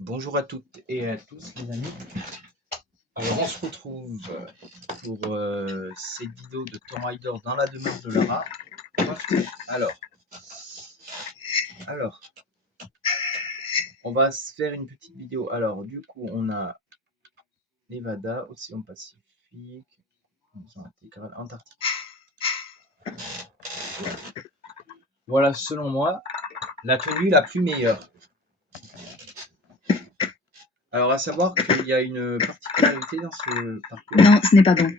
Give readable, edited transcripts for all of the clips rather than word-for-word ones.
Bonjour à toutes et à tous les amis. Alors on se retrouve pour cette vidéo de Tomb Raider dans la demeure de Lara. Alors, on va se faire une petite vidéo. Alors du coup on a Nevada, Océan Pacifique, intégrale Antarctique. Voilà selon moi la tenue la plus meilleure. Alors à savoir qu'il y a une particularité dans ce parcours. Non, ce n'est pas bon.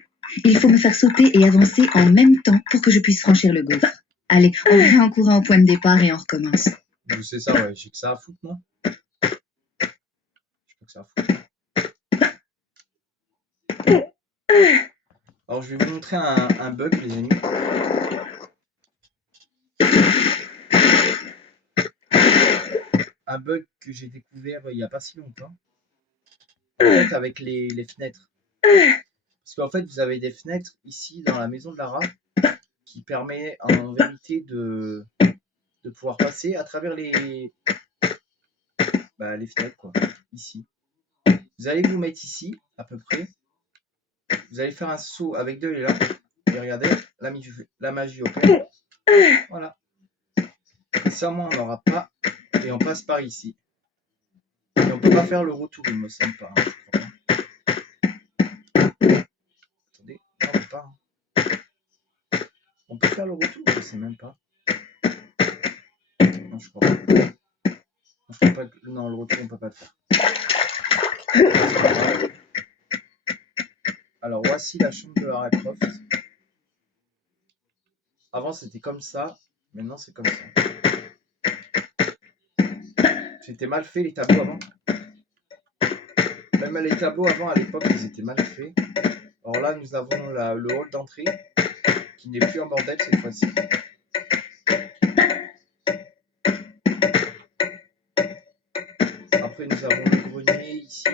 Il faut me faire sauter et avancer en même temps pour que je puisse franchir le gouffre. Allez, on revient en courant au point de départ et on recommence. Je sais ça, ouais, j'ai que ça à foutre moi. J'ai pas que ça à foutre. Alors je vais vous montrer un bug les amis. Un bug que j'ai découvert il n'y a pas si longtemps. En fait avec les fenêtres. Parce qu'en fait vous avez des fenêtres ici dans la maison de Lara qui permet en vérité de pouvoir passer à travers les fenêtres quoi. Ici. Vous allez vous mettre ici à peu près. Vous allez faire un saut avec de l'élan. Et regardez, la magie opère. Voilà. Et ça, moi, on n'aura pas. Et on passe par ici. Et on peut pas faire le retour, il me semble pas. Hein, je crois pas. Attendez, non, on peut pas. Hein. On peut faire le retour, je sais même pas. Non, je crois pas. Non, je crois pas que... non, le retour, on peut pas le faire. Alors, voici la chambre de Lara Croft. Avant, c'était comme ça. Maintenant, c'est comme ça. C'était mal fait, les tableaux avant. Même les tableaux avant, à l'époque, ils étaient mal faits. Alors là, nous avons le hall d'entrée qui n'est plus en bordel cette fois-ci. Après, nous avons le grenier ici.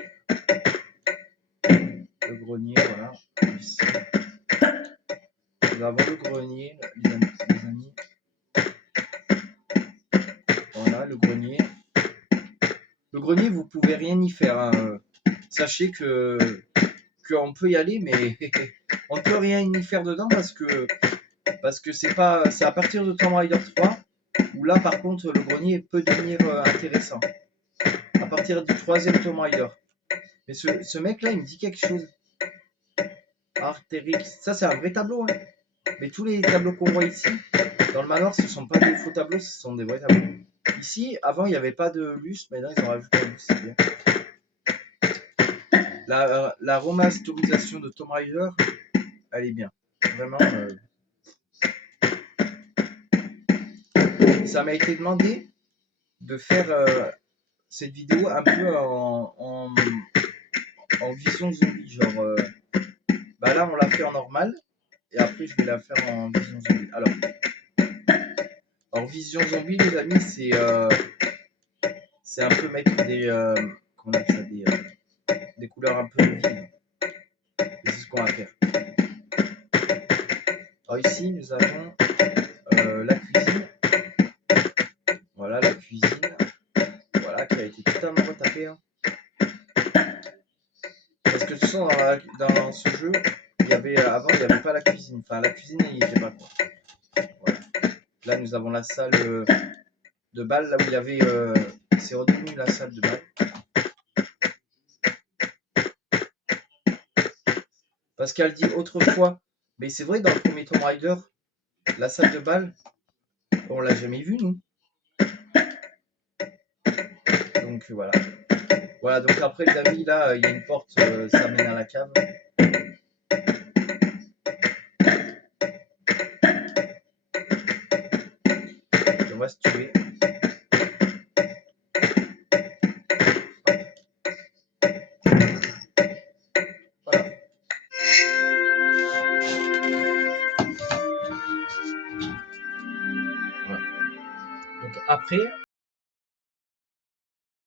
Le grenier, voilà. Ici. Nous avons le grenier, les amis. Voilà, le grenier. Le grenier, vous pouvez rien y faire. Hein. Sachez qu'on peut y aller, mais on ne peut rien y faire dedans parce que c'est à partir de Tomb Raider 3 où là, par contre, le grenier peut devenir intéressant. À partir du 3e Tomb Raider. Mais ce mec-là, il me dit quelque chose. Artérix, ça c'est un vrai tableau. Hein. Mais tous les tableaux qu'on voit ici, dans le manoir, ce ne sont pas des faux tableaux, ce sont des vrais tableaux. Ici, avant, il n'y avait pas de lustre, maintenant ils ont rajouté un lustre, c'est bien. La remasterisation de Tomb Raider, elle est bien. Vraiment. Ça m'a été demandé de faire cette vidéo un peu en vision zombie. Genre, là, on l'a fait en normal. Et après, je vais la faire en vision zombie. Alors vision zombie, les amis, c'est un peu mettre comment on appelle ça, des couleurs un peu vives. Et c'est ce qu'on va faire. Alors ici, nous avons la cuisine. Voilà, la cuisine. Voilà, qui a été totalement retapée. Hein. Parce que de toute façon, dans ce jeu, avant, il n'y avait pas la cuisine. Enfin, la cuisine, il n'y était pas quoi. Voilà. Là, nous avons la salle de bal, là où il y avait... c'est redevenu la salle de bal. Parce qu'elle dit autrefois, mais c'est vrai, dans le premier Tomb Raider, la salle de bal, on l'a jamais vue, nous. Donc voilà. Voilà, donc après les amis, là, il y a une porte, ça mène à la cave. On va se tuer. Voilà. Voilà. Donc après,